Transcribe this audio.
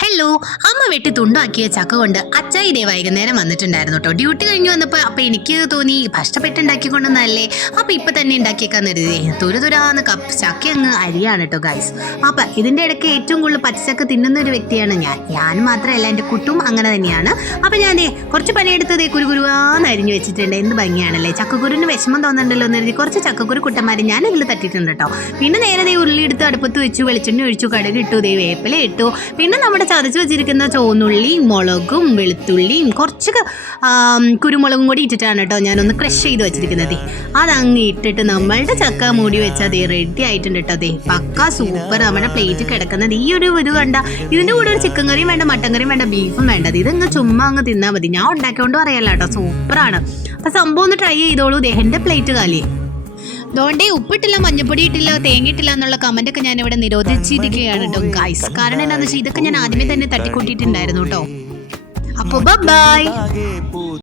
Hello, അമ്മ വെട്ടി തുണ്ടാക്കിയ ചക്ക കൊണ്ട് അച്ചായി ദേ വൈകുന്നേരം വന്നിട്ടുണ്ടായിരുന്നു കേട്ടോ. ഡ്യൂട്ടി കഴിഞ്ഞ് വന്നപ്പോൾ അപ്പം എനിക്ക് തോന്നി കഷ്ടപ്പെട്ടുണ്ടാക്കിക്കൊണ്ടെന്നല്ലേ, അപ്പം ഇപ്പം തന്നെ ഉണ്ടാക്കിയേക്കാന്ന് കരുതി തുരാന്ന് ചക്ക അങ്ങ് അരിയാണ് കേട്ടോ ഗൈസ്. അപ്പം ഇതിൻ്റെ ഇടയ്ക്ക് ഏറ്റവും കൂടുതൽ പച്ചച്ചക്ക തിന്നുന്ന ഒരു വ്യക്തിയാണ് ഞാൻ മാത്രമല്ല, എൻ്റെ കുട്ടും അങ്ങനെ തന്നെയാണ്. അപ്പം ഞാൻ കുറച്ച് പണിയെടുത്തത് കുരുകുരുവാന്ന് അരിഞ്ഞു വെച്ചിട്ടുണ്ട്. എന്ത് ഭംഗിയാണല്ലേ. ചക്കക്കുരുവിന് വിഷമം തോന്നുന്നുണ്ടല്ലോ എന്ന് കരുതി കുറച്ച് ചക്കക്കുരു കുട്ടന്മാർ ഞാൻ ഇതിൽ തട്ടിയിട്ടുണ്ട് കേട്ടോ. പിന്നെ നേരെ ഉള്ളി എടുത്ത് അടുപ്പത്ത് വെച്ചു, വെളിച്ചെണ്ണ ഒഴിച്ചു, കടുക് ഇട്ടു, വേപ്പില ഇട്ടു. പിന്നെ നമ്മുടെ ചതച്ച് വെച്ചിരിക്കുന്ന ചുവന്നുള്ളിയും മുളകും വെളുത്തുള്ളിയും കുറച്ച് കുരുമുളകും കൂടി ഇട്ടിട്ടാണ് കേട്ടോ ഞാനൊന്ന് ക്രഷ് ചെയ്ത് വെച്ചിരിക്കുന്നത്. അതങ്ങ് ഇട്ടിട്ട് നമ്മളുടെ ചക്ക മൂടി വെച്ചാൽ റെഡി ആയിട്ടുണ്ട് കേട്ടോ. പക്ക സൂപ്പർ. നമ്മുടെ പ്ലേറ്റ് കിടക്കുന്നത് ഈ ഒരു കണ്ട. ഇതിൻ്റെ കൂടെ ഒരു ചിക്കൻ കറിയും വേണ്ട, മട്ടൻ കറിയും വേണ്ട, ബീഫും വേണ്ടത്. ഇതങ്ങ് ചുമ്മാ അങ്ങ് തിന്നാൽ മതി. ഞാൻ ഉണ്ടാക്കിയോണ്ട് പറയല്ല കേട്ടോ, സൂപ്പറാണ്. അപ്പം സംഭവം ഒന്ന് ട്രൈ ചെയ്തോളൂ. എൻ്റെ പ്ലേറ്റ് കാലി. അതുകൊണ്ടേ ഉപ്പിട്ടില്ല, മഞ്ഞപ്പൊടി ഇട്ടില്ല, തേങ്ങയിട്ടില്ല എന്നുള്ള കമന്റൊക്കെ ഞാൻ ഇവിടെ നിരോധിച്ചിരിക്കുകയാണ് കേട്ടോ ഗൈസ്. കാരണം എന്താണെന്ന് വെച്ചാൽ ഇതൊക്കെ ഞാൻ ആദ്യമേ തന്നെ തട്ടിക്കൂട്ടിയിട്ടുണ്ടായിരുന്നു കേട്ടോ. അപ്പോൾ ബൈ.